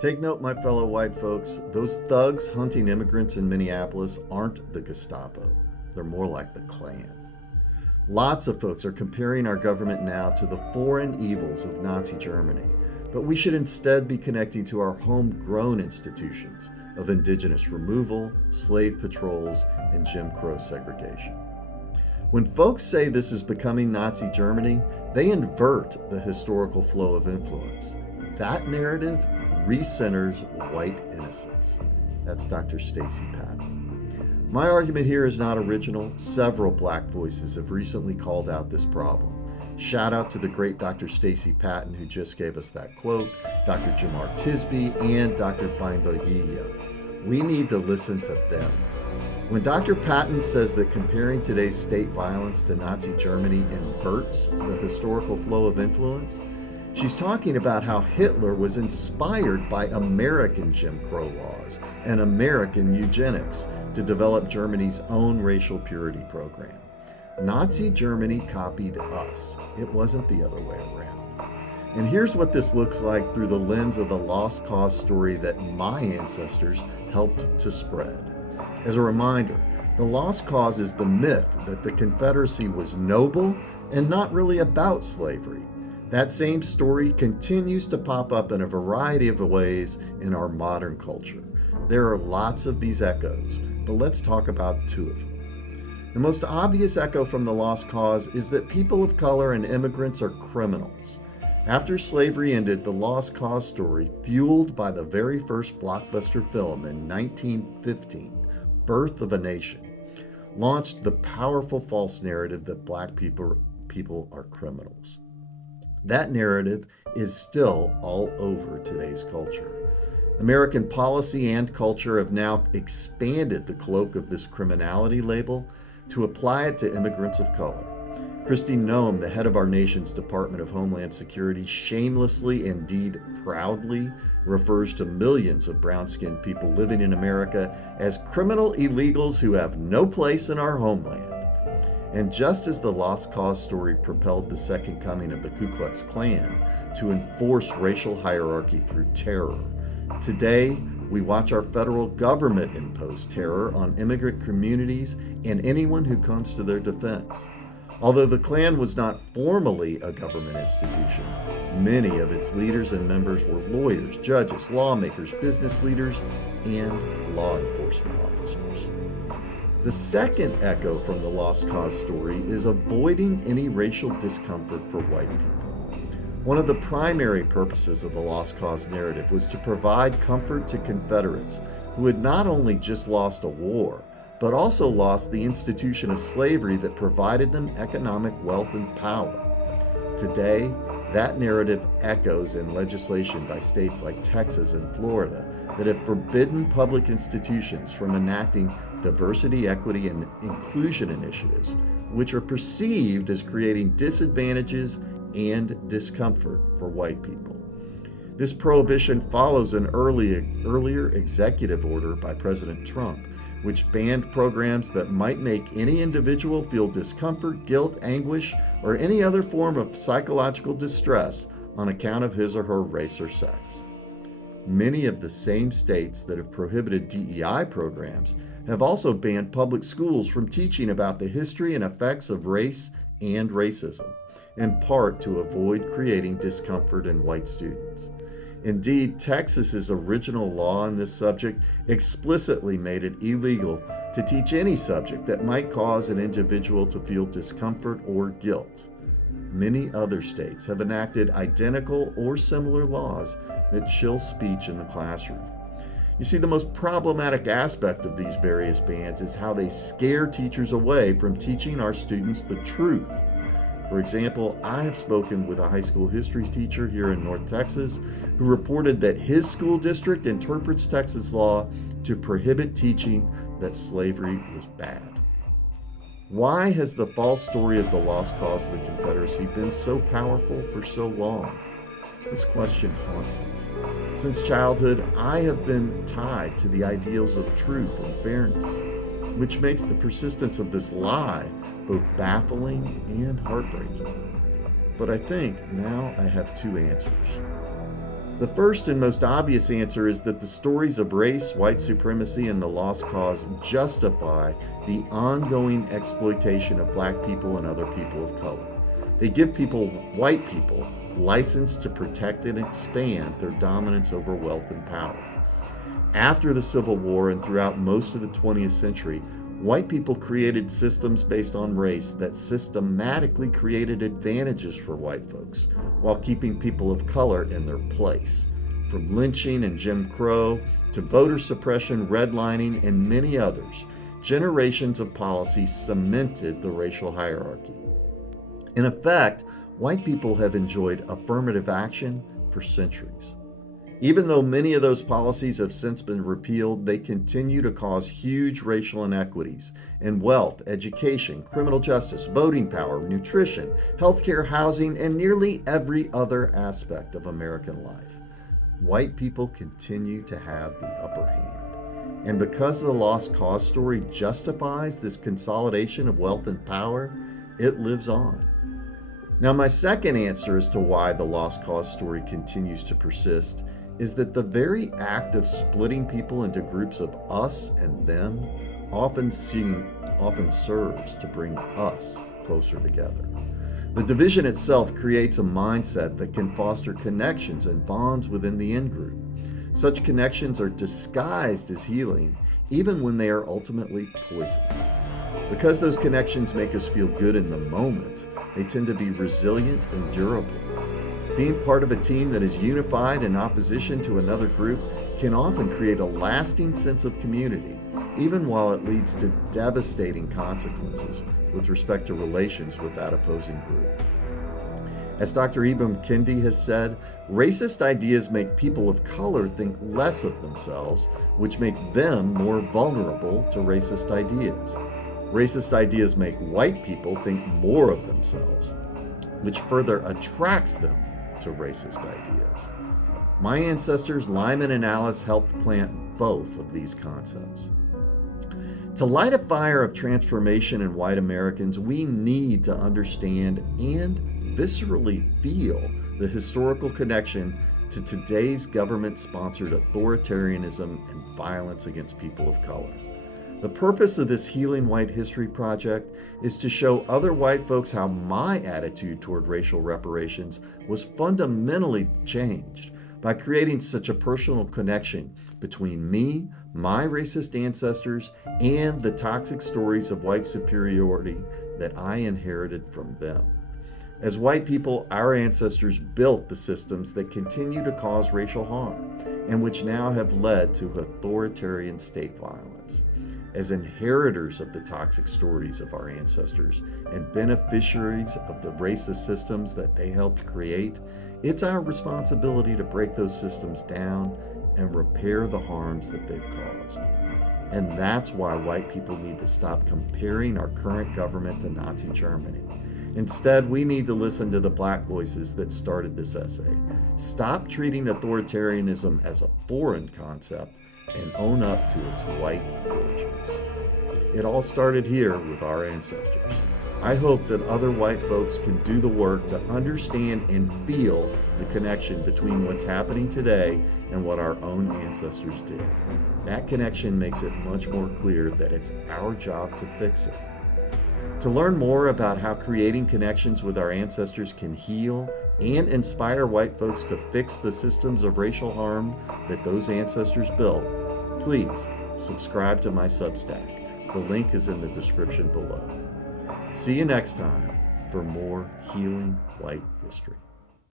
Take note, my fellow white folks, those thugs hunting immigrants in Minneapolis aren't the Gestapo. They're more like the Klan. Lots of folks are comparing our government now to the foreign evils of Nazi Germany, but we should instead be connecting to our homegrown institutions of Indigenous removal, slave patrols, and Jim Crow segregation. When folks say this is becoming Nazi Germany, they invert the historical flow of influence. That narrative recenters white innocence. That's Dr. Stacey Patton. My argument here is not original. Several black voices have recently called out this problem. Shout out to the great Dr. Stacey Patton, who just gave us that quote, Dr. Jemar Tisby, and Dr. Baimba Yilla. We need to listen to them. When Dr. Patton says that comparing today's state violence to Nazi Germany inverts the historical flow of influence, she's talking about how Hitler was inspired by American Jim Crow laws and American eugenics to develop Germany's own racial purity program. Nazi Germany copied us. It wasn't the other way around. And here's what this looks like through the lens of the lost cause story that my ancestors helped to spread. As a reminder, the lost cause is the myth that the Confederacy was noble and not really about slavery. That same story continues to pop up in a variety of ways in our modern culture. There are lots of these echoes, but let's talk about two of them. The most obvious echo from the lost cause is that people of color and immigrants are criminals. After slavery ended, the lost cause story, fueled by the very first blockbuster film in 1915, Birth of a Nation, launched the powerful false narrative that black people are criminals. That narrative is still all over today's culture. American policy and culture have now expanded the cloak of this criminality label to apply it to immigrants of color. Kristi Noem, the head of our nation's Department of Homeland Security, shamelessly, indeed proudly, refers to millions of brown-skinned people living in America as criminal illegals who have no place in our homeland. And just as the lost cause story propelled the second coming of the Ku Klux Klan to enforce racial hierarchy through terror, today we watch our federal government impose terror on immigrant communities and anyone who comes to their defense. Although the Klan was not formally a government institution, many of its leaders and members were lawyers, judges, lawmakers, business leaders, and law enforcement officers. The second echo from the lost cause story is avoiding any racial discomfort for white people. One of the primary purposes of the lost cause narrative was to provide comfort to Confederates who had not only just lost a war, but also lost the institution of slavery that provided them economic wealth and power. Today, that narrative echoes in legislation by states like Texas and Florida that have forbidden public institutions from enacting diversity, equity, and inclusion initiatives, which are perceived as creating disadvantages and discomfort for white people. This prohibition follows an earlier executive order by President Trump, which banned programs that might make any individual feel discomfort, guilt, anguish, or any other form of psychological distress on account of his or her race or sex. Many of the same states that have prohibited DEI programs have also banned public schools from teaching about the history and effects of race and racism, in part to avoid creating discomfort in white students. Indeed, Texas's original law on this subject explicitly made it illegal to teach any subject that might cause an individual to feel discomfort or guilt. Many other states have enacted identical or similar laws that chill speech in the classroom. You see, the most problematic aspect of these various bans is how they scare teachers away from teaching our students the truth. For example, I have spoken with a high school history teacher here in North Texas who reported that his school district interprets Texas law to prohibit teaching that slavery was bad. Why has the false story of the lost cause of the Confederacy been so powerful for so long? This question haunts me. Since childhood, I have been tied to the ideals of truth and fairness, which makes the persistence of this lie both baffling and heartbreaking. But I think now I have two answers. The first and most obvious answer is that the stories of race, white supremacy, and the lost cause justify the ongoing exploitation of black people and other people of color. They give white people, license to protect and expand their dominance over wealth and power. After the Civil War and throughout most of the 20th century, white people created systems based on race that systematically created advantages for white folks while keeping people of color in their place. From lynching and Jim Crow to voter suppression, redlining, and many others, generations of policy cemented the racial hierarchy. In effect, white people have enjoyed affirmative action for centuries. Even though many of those policies have since been repealed, they continue to cause huge racial inequities in wealth, education, criminal justice, voting power, nutrition, healthcare, housing, and nearly every other aspect of American life. White people continue to have the upper hand. And because the lost cause story justifies this consolidation of wealth and power, it lives on. Now, my second answer as to why the lost cause story continues to persist is that the very act of splitting people into groups of us and them often serves to bring us closer together. The division itself creates a mindset that can foster connections and bonds within the in-group. Such connections are disguised as healing, even when they are ultimately poisonous. Because those connections make us feel good in the moment, they tend to be resilient and durable. Being part of a team that is unified in opposition to another group can often create a lasting sense of community, even while it leads to devastating consequences with respect to relations with that opposing group. As Dr. Ibram Kendi has said, racist ideas make people of color think less of themselves, which makes them more vulnerable to racist ideas. Racist ideas make white people think more of themselves, which further attracts them to racist ideas. My ancestors, Lyman and Alice, helped plant both of these concepts. To light a fire of transformation in white Americans, we need to understand and viscerally feel the historical connection to today's government-sponsored authoritarianism and violence against people of color. The purpose of this Healing White History project is to show other white folks how my attitude toward racial reparations was fundamentally changed by creating such a personal connection between me, my racist ancestors, and the toxic stories of white superiority that I inherited from them. As white people, our ancestors built the systems that continue to cause racial harm and which now have led to authoritarian state violence. As inheritors of the toxic stories of our ancestors and beneficiaries of the racist systems that they helped create, it's our responsibility to break those systems down and repair the harms that they've caused. And that's why white people need to stop comparing our current government to Nazi Germany. Instead, we need to listen to the black voices that started this essay. Stop treating authoritarianism as a foreign concept and own up to its white origins. It all started here with our ancestors. I hope that other white folks can do the work to understand and feel the connection between what's happening today and what our own ancestors did. That connection makes it much more clear that it's our job to fix it. To learn more about how creating connections with our ancestors can heal and inspire white folks to fix the systems of racial harm that those ancestors built, please subscribe to my Substack. The link is in the description below. See you next time for more Healing White History.